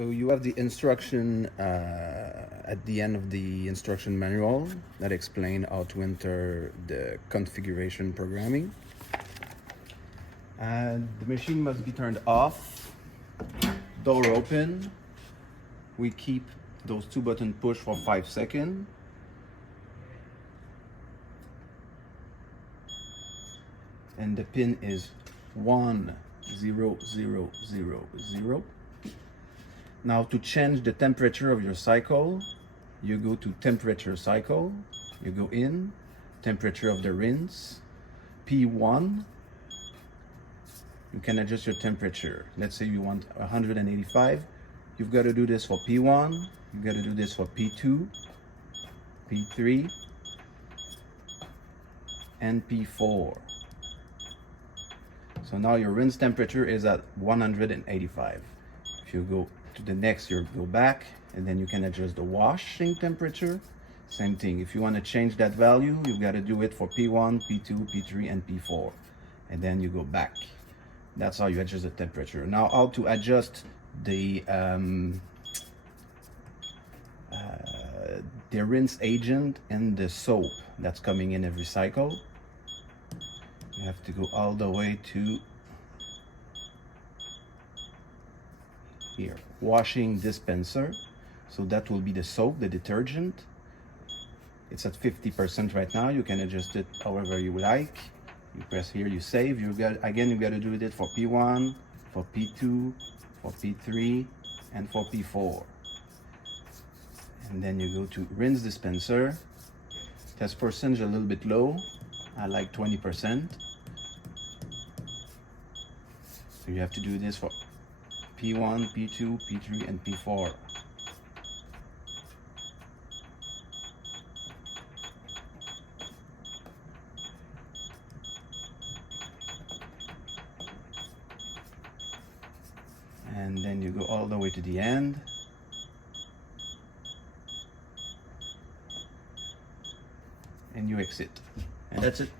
So you have the instruction at the end of the instruction manual that explain how to enter the configuration programming. And the machine must be turned off, door open. We keep those two buttons pushed for 5 seconds. And the pin is 1 0 0 0 0. Now to change the temperature of your cycle, you go to temperature cycle, you go in, temperature of the rinse, P1, you can adjust your temperature. Let's say you want 185, you've got to do this for P1, you've got to do this for P2, P3, and P4. So now your rinse temperature is at 185. If you go to the next, you go back, and then you can adjust the washing temperature. Same thing. If you want to change that value, you've got to do it for P1, P2, P3, and P4. And then you go back. That's how you adjust the temperature. Now, how to adjust the rinse agent and the soap that's coming in every cycle. You have to go all the way to here, washing dispenser. So that will be the soap, the detergent. It's at 50% right now. You can adjust it however you like. You press here, you save. You got to do it for P1, for P2, for P3, and for P4. And then you go to rinse dispenser. Test percentage a little bit low. I like 20%. So you have to do this for P1, P2, P3, and P4. And then you go all the way to the end. And you exit. And that's it.